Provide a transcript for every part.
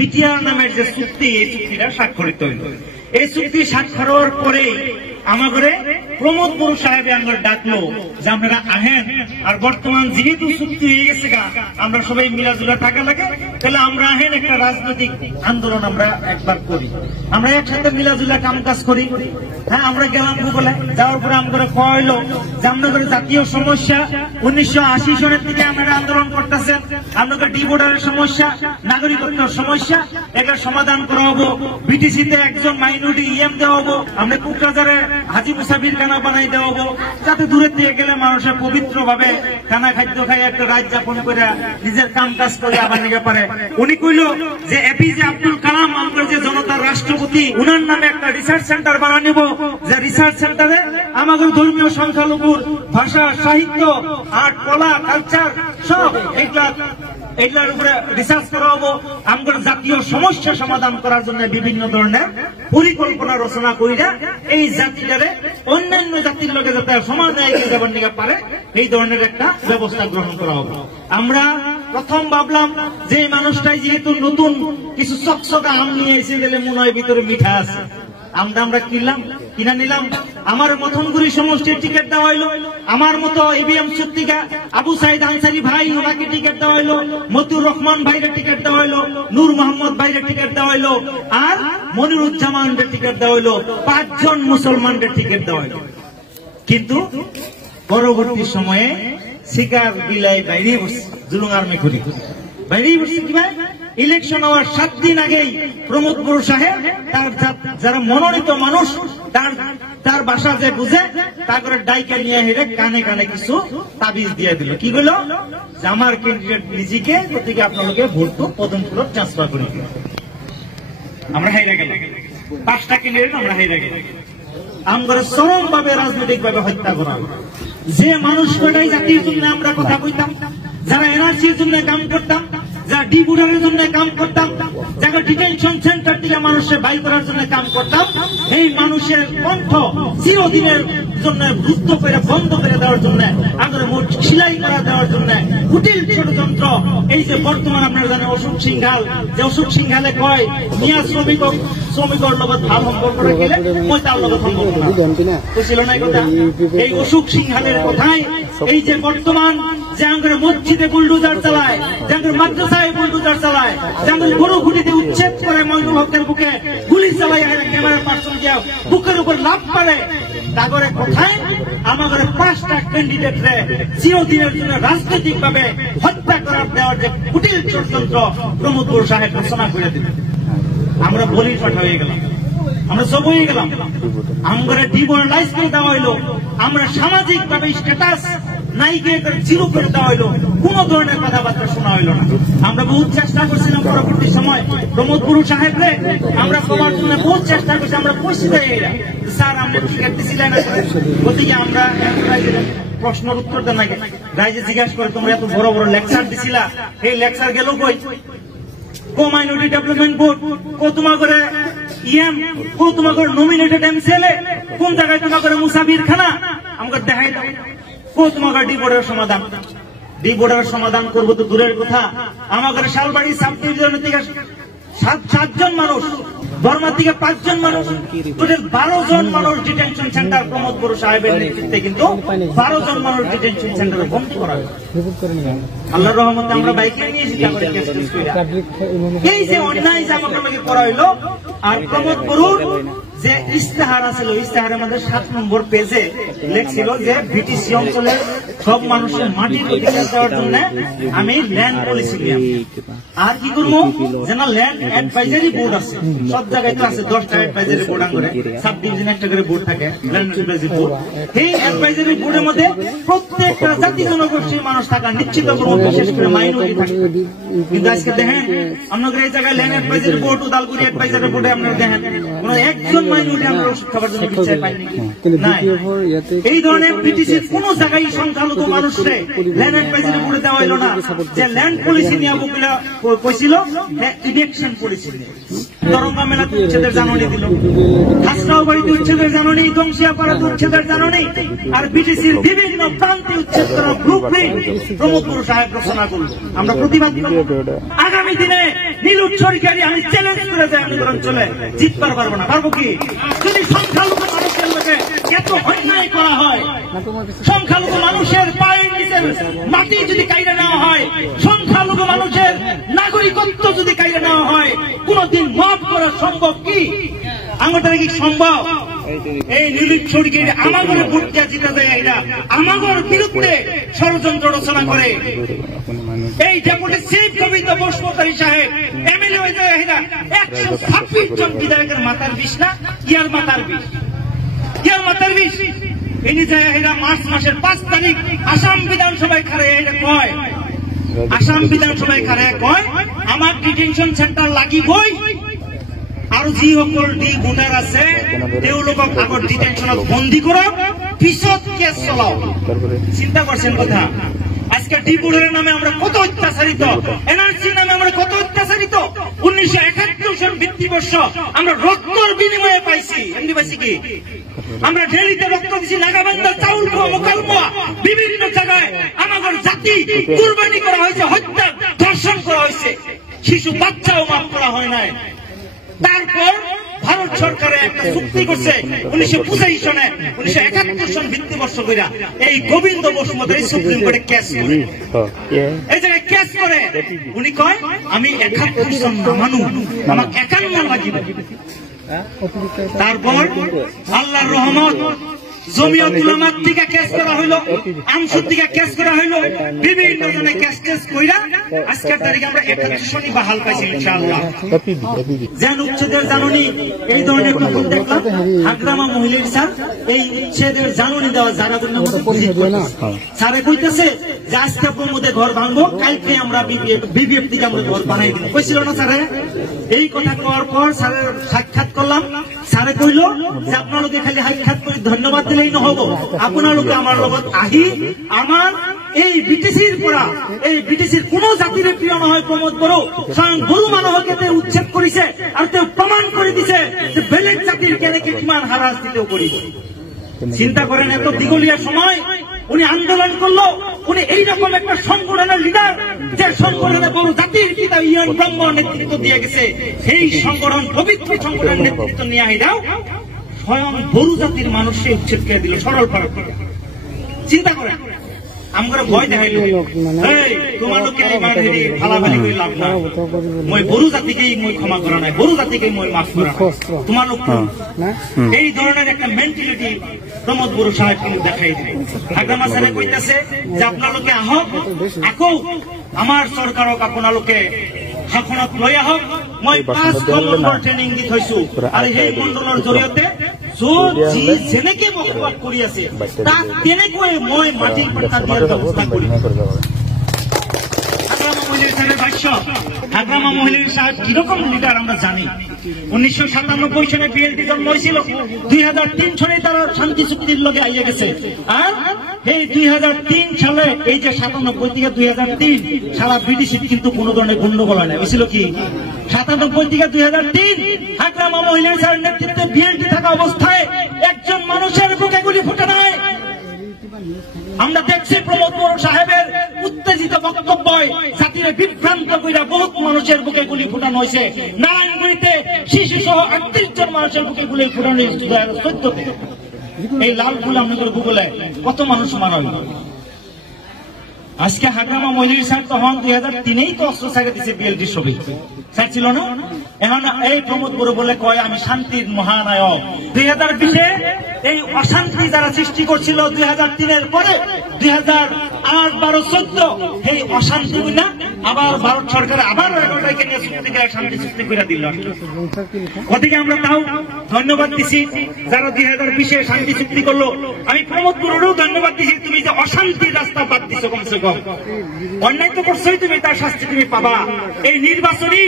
BTR নামের যে চুক্তি, এই চুক্তিটা স্বাক্ষরিত হইল। এই চুক্তি স্বাক্ষর হওয়ার পরেই আমাদের প্রমোদ বড়ু সাহেব আঙ্গর ডাকলো যে আপনারা আহেন, আর বর্তমান যেহেতু চুক্তি হয়ে গেছে আমরা সবাই মিলাজুলা টাকা লাগে, তাহলে আমরা আহেন একটা রাজনৈতিক আন্দোলন আমরা একবার করি, আমরা একসাথে মিলাজুলা কাম কাজ করি। হ্যাঁ, আমরা গেলাম ভূগোলে, যাওয়ার পরে আমরা কইলো যে আপনাদের জাতীয় সমস্যা 1980 সনের থেকে আপনারা আন্দোলন করতেছেন, আপনাদের ডি বর্ডারের সমস্যা, নাগরিকত্বের সমস্যা, এটা সমাধান করা হবো। বিটিসিতে একজন মাইনরিটি ইএম দেওয়া হবো, আমরা কুকরাজারে হাজি মুসাফির খানা বানাই দেওয়া হবো, যাতে দূরের দিয়ে গেলে মানুষের পবিত্র ভাবে খানা খাদ্য খাই একটা রাত যাপন করে নিজের কাম কাজ করে আবার নিতে পারে। উনি কইল যে এপিজে আব্দুল কালাম আমাদের যে জনতার রাষ্ট্রপতি, উনার নামে একটা রিসার্চ সেন্টার বানানিব, যে রিসার্চ সেন্টারে আমাদের ধর্মীয় সংখ্যালঘুর ভাষা, সাহিত্য, আর্ট, কলা, কালচার সব এগুলার উপরে রিসার্চ করা হবো। আমাদের জাতীয় সমস্যা সমাধান করার জন্য বিভিন্ন ধরনের পরিকল্পনা রচনা কইরা এই জাতিটারে অন্যান্য জাতির লোকে যাতে সমাজে এগিয়ে যাবার নিয়ে পারে, এই ধরনের একটা ব্যবস্থা গ্রহণ করা হবে। আমরা প্রথম ভাবলাম যে মানুষটাই যেহেতু নতুন কিছু চকচকা আম নিয়ে এসে গেলে মনে হয় ভিতরে মিঠা আছে, আমরা কিনা নিলাম। আমার মথনগুড়ি সমষ্টির টিকিট দেওয়া হইলো, আমার মতো ইভিএম চুক্তিকা আবু সাইদ আনসারি ভাই ওনাকে টিকিট দেওয়া হইলো, মতিউর রহমান ভাইয়ের টিকিট দেওয়া হইলো, নূর মোহাম্মদ ভাইয়ের টিকিট দেওয়া হইলো, আর মনিরুজ্জামানের টিকিট দেওয়া হইলো, 5 জন মুসলমানদের টিকিট দেওয়া হইলো। কিন্তু পরবর্তী সময়ে শিকার বিলাই বাইরে বসছে, জুলুঙ্গার মেঘুরি বাইরে বসছে। কি ভাই, ইলেকশন হওয়ার 7 দিন আগেই প্রমোদ বড়ু সাহেব তার যারা মনোনীত মানুষ তার বাসা যে বুঝে তারপরে ডাইকে নিয়ে হেঁটে কানে কানে কিছু তাবিজ দিয়ে দিল। কি বলল যে আমার ক্যান্ডিডেট নিজেকে প্রত্যেকে আপনাদেরকে ভোট পদমপুর ট্রান্সফার করে দিল। আমরা হেরে গেলাম, 5টা ক্যান্ডিডেট আমরা হেরে গেলাম। আমরা চরম ভাবে রাজনৈতিক ভাবে হত্যা করা হলো। যে মানুষটাই জাতির জন্য আমরা কথা কইতাম, যারা এনআরসির জন্য কাম করতাম, যারা ডি বর্ডারের জন্য কাম করতাম, যারা ডিটেনশন সেন্টার থেকে মানুষের বাই করার জন্য কাম করতাম, এই মানুষের কণ্ঠ চিরদিনের জন্য রুদ্ধ করে বন্ধ করে দেওয়ার জন্য, আগে মোট সিলাই করা দেওয়ার জন্য কুটিল ষড়যন্ত্র। এই যে বর্তমান আপনারা জানেন অশোক সিংহাল, যে অশোক সিংহালে কয় মিয়া শ্রমিকর লগত ভাল সম্পর্ক রাখিলে মই তার লগত সম্পর্ক বুঝছিল না কথা। এই অশোক সিংহালের কথায় এই যে বর্তমান যে আমাদের মসজিদে বুলডোজার চালায়, যে আমাদের মাদ্রাসায় বুলডোজার চালায়, যে আমাদের গরু খুঁটিতে উচ্ছেদ করে মঞ্জুর হকের বুকে গুলি চালায়, ক্যামেরার পার্সন গিয়ে বুকের উপর লাভ করে, তাগরে কোথায় আমাদের 5টা ক্যান্ডিডেটরে চিরদিনের জন্য রাজনৈতিক ভাবে হত্যা করার দেওয়ার যে কুটিল ষড়যন্ত্র প্রমোদ বড়ু সাহেব ঘোষণা করে দিলেন। আমরা বলির পাঠা হয়ে গেলাম, আমরা সব হয়ে গেলাম, আমরা ডিমোরালাইজ করে দেওয়া হইলো, আমরা সামাজিক ভাবে স্ট্যাটাস নাইকে জিরো করে দেওয়া হইলো, কোন ধরনের কথাবার্তা শোনা হইলো না। আমরা বহু চেষ্টা করছিলাম পরবর্তী সময় প্রমোদ বড়ু সাহেবরে আমরা কমার জন্য বহু চেষ্টা করছি। আমরা পরিস্থিতি স্যার আমরা টিকিট দিছিলেন, গতিকে আমরা প্রশ্নের উত্তর দেন নাকি রাইজে জিজ্ঞাসা করে তোমরা এত বড় বড় লেকচার দিছিলা, এই লেকচার গেল কই? কো মাইনরিটি ডেভেলপমেন্ট বোর্ড, কো তোমার করে ইএম, কো তোমার করে নমিনেটেড এমসিএলএ, কোন জায়গায় তোমার করে মুসাফির খানা আমাকে দেখাই দাও। কো তোমার ডি বর্ডারের সমাধান, ডি বর্ডারের সমাধান করবো তো দূরের কথা, আমাদের শালবাড়ি সাব ডিভিশনের থেকে 7 জন মানুষ, বর্মার থেকে 5 জন মানুষ, টোটাল 12 জন মানুষ ডিটেনশন সেন্টার প্রমোদ বড়ু সাহেবের নেতৃত্বে কিন্তু 12 জন মানুষ ডিটেনশন সেন্টারে বন্ধ করা হয়। আল্লাহর রহমতে আমরা বাইকে নিয়েছি, এই যে অন্যায় যে আমাকে করা হইলো। আর প্রমোদ বড়ুর যে ইস্তেহার আছিল, ইস্তেহারের মধ্যে 7 নম্বর পেজে লেখছিল যে বিটিসি অঞ্চলের সব মানুষের মাটির অধিকার দেওয়ার জন্য আমি ল্যান্ড পলিসি নিলাম। আর কি করবো যেন ল্যান্ড অ্যাডভাইজারি বোর্ড আছে, সব জায়গায় তো আছে 10টা অ্যাডভাইজারি বোর্ড করে, সাব ডিভিশন একটা করে বোর্ড থাকে, ল্যান্ড অ্যাডভাইজারি বোর্ড। এই অ্যাডভাইজারি বোর্ডের মধ্যে প্রত্যেকটা জাতি জনগোষ্ঠীর মানুষ থাকা নিশ্চিত করবো, বিশেষ করে মাইনরিটি থাকে। কিন্তু আজকে দেখেন আপনাদের এই জায়গায় land advisory board, Udalguri advisory বোর্ডে আপনারা দেখেন কোন একজন মাইনরিটি আমরা ওষুধ খাবার জন্য বিচার পাইনি। এই ধরনের বিটিসির কোন জায়গায় সংখ্যালঘু মানুষকে ল্যান্ড অ্যাডভাইজারি বোর্ডে দেওয়া হইল না। যে ল্যান্ড পলিসি নিয়ে বকিলা কইছিল ইলেকশন পলিসি নিয়ে, দরঙ্গা মেলাতে উচ্ছেদের জাননী দিল, খাসরাও বাড়িতে উচ্ছেদের জাননী, গংশিয়াপাড়াতে উচ্ছেদের জাননী, আর বিটিসির বিভিন্ন প্রান্তে উচ্ছেদ করার ব্লুপ্রিন্ট প্রমোদ বড়ু সাহেব রচনা করল। আমরা প্রতিবাদ করব। আগামী দিনে নীলুৎ সরকারি আমি চ্যালেঞ্জ করে যাই আন্দোলন চলে জিতবার পারবো না। পারবো কি? যদি সংখ্যালঘু মানুষের লোকে এত অন্যায় করা হয়, সংখ্যালঘু মানুষের পায়ের নিচের মাটি যদি কাইড়ে নেওয়া হয়, সংখ্যালঘু মানুষের নাগরিকত্ব যদি কাইড়ে নেওয়া হয়, কোনদিন মাফ করা সম্ভব কি? আমাদের কি সম্ভব? এই নীলুৎ সরকারি আমাদের ভোট দিয়ে জিতে দেয়, এরা আমাদের বিরুদ্ধে ষড়যন্ত্র রচনা করে। এই ডেপুটি চিফ গোবিন্দ বসুমতারী সাহেব এমএলএ হয়ে যায়, এরা 126 জন বিধায়কের মাথার বিষ না, ইয়ার মাথার বিষ, ইয়ার মাথার বিষ। এনে যায় এরা মার্চ মাসের 5 তারিখ আসাম বিধানসভায় খাড়ায় এরা কয়, আসাম বিধানসভায় খাড়ায় কয় আমার ডিটেনশন সেন্টার লাগিবই, আর যি সকল ডি ভোটার আছে তেওঁলোকক আগত ডিটেনশনত বন্দী করো, পিছত কেস চলাও। চিন্তা করছেন কথা? আজকে ডি ভোটারের নামে আমরা কত অত্যাচারিত, এনআরসির নামে আমরা কত অত্যাচারিত। 1971 সাল ভিত্তিবর্ষ আমরা রক্তর বিনিময়ে পাইছি। এমনি পাইছি কি? আমরা ডেলিতে রক্ত দিছি, নাগাবান্ধা, চাউল খোয়া, মোকাল খোয়া, বিভিন্ন জায়গায় আমাদের জাতি কুরবানি করা হয়েছে, হত্যা ধর্ষণ করা হয়েছে, শিশু বাচ্চাও মাফ করা হয় নাই। তারপর ভারত সরকারে একটা চুক্তি করছে 1985 সনে, 1971 সন ভিত্তিবর্ষ কইরা এই গোবিন্দ বসুমতারী সুপ্রিম কোর্টে কেস করে, এই জায়গায় কেস করে উনি কয় আমি 71 সন না মানু, আমার 51 লাগিব। তারপর আল্লাহর রহমত জমিয়ত উলামার থেকে কেস করা হইল, আমসুর থেকে কেস করা হইল, বিভিন্ন জনে কেস কইরা আজকের তারিখে আমরা 71 সনই বাহাল পাইছি ইনশাআল্লাহ। যেন উচ্ছেদের জাননী এই ধরনের প্রথম দেখলাম হাগ্রামা মহিলার স্যার এই উচ্ছেদের জাননী দেওয়া যারা জন্য স্যারে কইতেছে যে আজকে প্রমোদে ঘর ভাঙবো, কালকে আমরা বিবিএফ থেকে আমরা ঘর বানাই দিব, কইছিল না স্যারে? এই কথা করার পর স্যারের সাক্ষাৎ করলাম, স্যারে কইল যে আপনালোকে খালি সাক্ষাৎ করে ধন্যবাদ দিলেই নহব, আপনালোকে আমার লগত আহি আমার এই বিটিসির পড়া, এই বিটিসির কোন জাতির প্রিয় নহয় প্রমোদ বড়, স্বয়ং গুরু মানবকে উচ্ছেদ করেছে আর তেও প্রমাণ করে দিছে যে বেলেগ জাতির কেনেকে কিমান হারাস দিতেও করি। চিন্তা করেন এত দিগলিয়া সময় উনি আন্দোলন করলো, উনি এইরকম একটা সংগঠনের লিডার যে সংগঠনে বড় জাতির পিতা ইয়ান ব্রহ্ম নেতৃত্ব দিয়ে গেছে, সেই সংগঠন পবিত্র সংগঠনের নেতৃত্ব নিয়ে আইরাও স্বয়ং বড় জাতির মানুষকে উচ্ছেদ করে দিল সরল পাড়া। চিন্তা করেন আমরা ভয় দেখাইল তোমালোকে ফালাফালি করে লাভ না, মই বড় জাতিকেই মই ক্ষমা করা নাই, বড় জাতিকে মই মাফ করা তোমালোক। এই ধরনের একটা মেন্টালিটি প্রমোদ বড় সাহেব কিন্তু দেখাই দিল। হাগ্রামা স্যারে কইতেছে যে আপনালোকে আহক, আকৌ আমার সরকারক আপোনালোকে শাসনত লৈ আহক। মই 5 মণ্ডলৰ ট্ৰেইনিং দি থৈছো আৰু সেই মণ্ডলৰ জৰিয়তে যেনেকে বসবাস কৰি আছে তাক তেনেকৈ মই মাটিৰ পট্টা দিয়াৰ ব্যৱস্থা কৰিম। হাগ্রামা মহিলার সাহেবের ভাষ্য, হাগ্রামা মহিলার সাহেব কিরকম লিডার আমরা জানি। 1997 সনে বিএলটি জন্ম হয়েছিল, 2003 সনে তারা শান্তি চুক্তির লগে আইয়ে গেছে। আর এই 2003 সালে এই যে 97 থেকে 2003 সারা ব্রিটিশ কিন্তু কোন ধরনের গন্ডগোল হয় না। হয়েছিল কি 97 থেকে 2003 হাগ্রামা মহিলার সাহেবের নেতৃত্বে বিএলটি থাকা অবস্থায় একজন মানুষের বুকে গুলি ফুটে নাই। আমরা দেখছি প্রমোদ বড় সাহেবের উত্তেজিত বক্তব্য জাতির বিভ্রান্ত কইরা বহুত মানুষের বুকে গুলি ফুটানো হয়েছে। নারায়ণগঞ্জে শিশু সহ 38 জন মানুষের বুকে গুলি ফুটানো হয়েছে 2014-তে। এই লাল ফুল আমাদের ভূগোলে কত মানুষ মারা হইল। আজকে হাগ্রামা মহিলার সাহেব তখন 2003-এই তো অস্ত্র সাইকে দিচ্ছে বিএলটির ছবি স্যার ছিল না। এখন এই প্রমোদ বড় বলে কয় আমি শান্তির মহানায়ক। 2020-এ এই অশান্তি যারা সৃষ্টি করছিল 2003-এর পরে 2008, 12, 14 এই অশান্তি না আবার ভারত সরকার আবার এটাকে নিয়ে চুক্তি করে শান্তি চুক্তি করে দিল। ওদিকে আমরা তাও ধন্যবাদ দিছি যারা 2020-এ শান্তি চুক্তি করলো। আমি প্রমোদ বড়েও ধন্যবাদ দিছি, তুমি যে অশান্তির রাস্তা বাদ দিছো, কমসে কম অন্যায় তো করছোই, তুমি তার শাস্তি তুমি পাবা। এই নির্বাচনী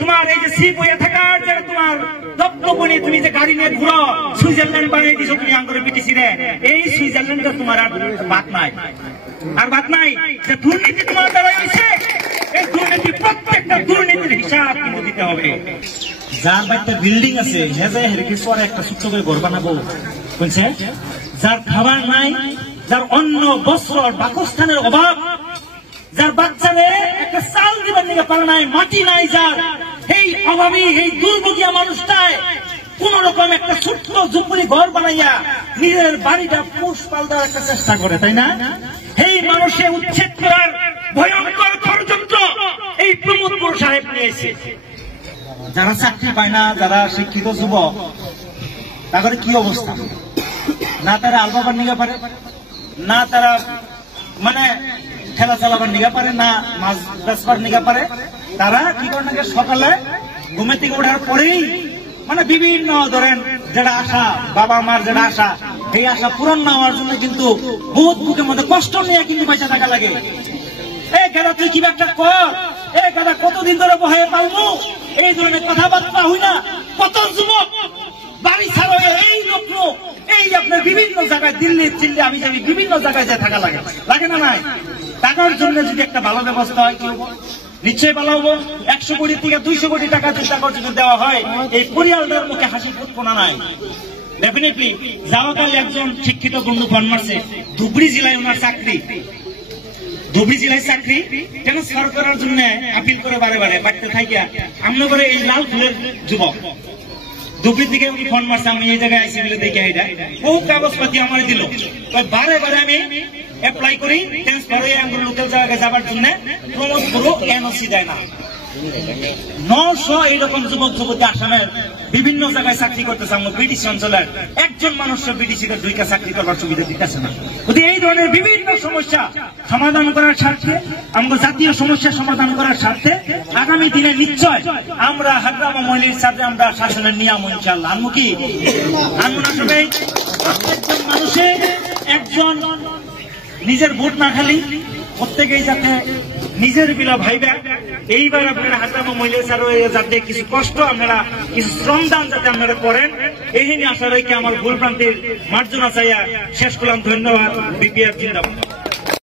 তোমার এই যে সিপ হয়ে থাকার যে তোমার দপ্তব্য নিয়ে তুমি যে গাড়ি নিয়ে ঘুরো, সুইজারল্যান্ড বানিয়ে দিছো তুমি আঙ্গুরে পিটিছি রে, এই সুইজারল্যান্ডে তোমার আর বাদ নাই, আর বাদ নাই। যে দুর্নীতি তোমার দ্বারা হয়েছে, এই দুর্নীতি প্রত্যেকটা দুর্নীতির হিসাব কিন্তু দিতে হবে। যার একটা বিল্ডিং আছে হেরে একটা ছোট্ট করে ঘর বানাবো বলছে, যার খাবার নাই, যার অন্ন বস্ত্র বাসস্থানের অভাব, যার বাচ্চারে একটা চাল দিবার নিয়ে পারে নাই, মাটি নাই, যার এই অভাবী এই দুর্ভোগিয়া মানুষটায় কোন রকম একটা ছোট্ট ঝুপড়ি ঘর বানাইয়া নিজের বাড়িটা পোষপাল দেওয়ার একটা চেষ্টা করে, তাই না? এই মানুষে উচ্ছেদ করার ভয়ঙ্কর ষড়যন্ত্র এই প্রমোদপুর সাহেব নিয়েছে। যারা চাকরি পায় না, যারা শিক্ষিত যুবক, তাদের কি অবস্থা? না তারা আলবাবার নিয়ে পারে, না তারা মানে খেলা চালাবার নিয়ে পারে, না মাছ বেচবার নিয়ে পারে। তারা কি করে নাকি সকালে ঘুমে থেকে ওঠার পরেই মানে বিভিন্ন ধরেন যেটা আশা, বাবা মার যেটা আশা, এই আশা পূরণ না হওয়ার জন্য কিন্তু বহুত বুকের মধ্যে কষ্ট নিয়ে কিন্তু পয়সা টাকা লাগে। এই গেলা তুই কি একটা কর, এই গেলা কতদিন ধরে বহায় পালবো, এই ধরনের কথাবার্তা হই না। কত যুবক বাড়ি ছাড়া এই লোক এই আপনার বিভিন্ন জায়গায় দিল্লি চিল্লি আমি যাবি বিভিন্ন জায়গায় যা থাকা লাগে, লাগে না? নাই টাকার জন্য যদি একটা ভালো ব্যবস্থা হয় কি হবো? নিশ্চয়ই ভালো হবো। 100 কোটি থেকে 200 কোটি টাকা যদি টাকার জন্য দেওয়া হয়, এই পরিয়ালটার মুখে হাসি ফুটবো না? নাই ডেফিনেটলি। যাওয়াকাল একজন শিক্ষিত বন্ধু ফোন মারছে, ধুবড়ি জেলায় ওনার চাকরি, ধুবড়ি জেলায় চাকরি ট্রান্সফার করার জন্য আপিল করে বারে বারে বাড়তে থাকিয়া আমরা করে এই লাল ফুলের যুবক ধুবড়ি থেকে উনি ফোন মারছে, আমি এই জায়গায় আইসি বলে দেখে এটা বহু কাগজপাতি আমার দিল, বারে বারে আমি অ্যাপ্লাই করি ট্রান্সফার হয়ে আমরা লোকাল জায়গায় যাবার জন্য প্রমোদপুরও এনওসি দেয় না। 900 এইরকম যুবক যুবতী আসামের বিভিন্ন জায়গায় চাকরি করতেছে। আমরা ব্রিটিশ অঞ্চলের একজন মানুষ ব্রিটিশকে দুইটা চাকরি করবার সুবিধা দিতেছে না। এই ধরনের বিভিন্ন সমস্যা সমাধান করার স্বার্থে, আমরা জাতীয় সমস্যা সমাধান করার স্বার্থে আগামী দিনে নিশ্চয় আমরা হাগ্রামা মহিলার সাথে আমরা শাসনের নিয়ম ইনশাআল্লাহ আনবো। কি আনবো না? সবাই প্রত্যেকজন মানুষের একজন নিজের ভোট না খালি প্রত্যেকেই যাতে নিজের বিলা ভাইবা এইবার আপনারা হাগ্রামা মহিলা যাতে কিছু কষ্ট আপনারা কিছু শ্রমদান যাতে আপনারা করেন, এই নিয়ে আশা রেখে আমার ভুল প্রান্তির মার্জনা চাইয়া শেষ করলাম। ধন্যবাদ। বিপিআর জিন্দাবাদ।